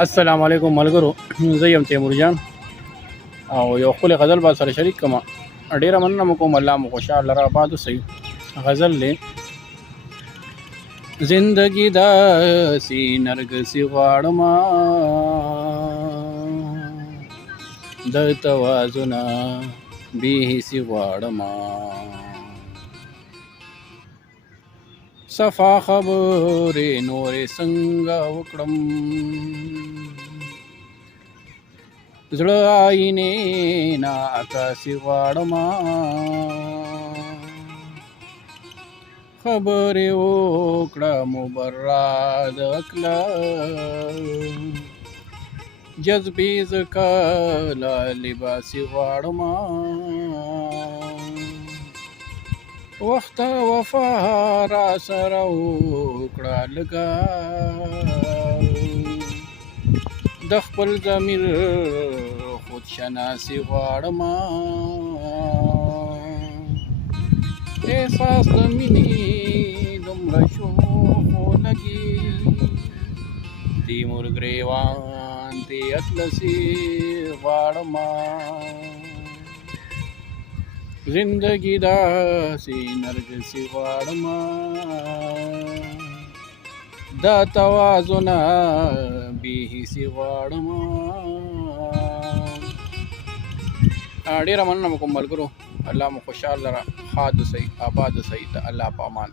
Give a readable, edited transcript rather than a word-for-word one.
السلام علیکم ملګرو، زه یم تیمور جان او یو خپل غزل با سره شریک کما. ډیره مننه کوم، الله مو خوشاله را آباد وسي. غزل له زندگی داسې نرګسي غواړمه، د توازن بې حسي غواړمه، صفا خبرې نورې څنګه وکړم، زړه آینې نه عکاسي غواړمه، خبرې وکړه مبرد کړه، جذبې زه کله لباسي غواړمه، وخت وفا را سره وکړه لږه، د خپل ضمیر خودشناسي غواړمه، احساس د مینې دومره شوخ لګي، تیمور ګریوان دې اطلسي غواړمه، زندگی داسې نرګسي غواړمه، دا توازن بې حسي غواړمه. ډیره مننه کوم ملګرو، الله مو خوشحاله را ښاد اوسئ، آباد اوسئ، د الله په امان.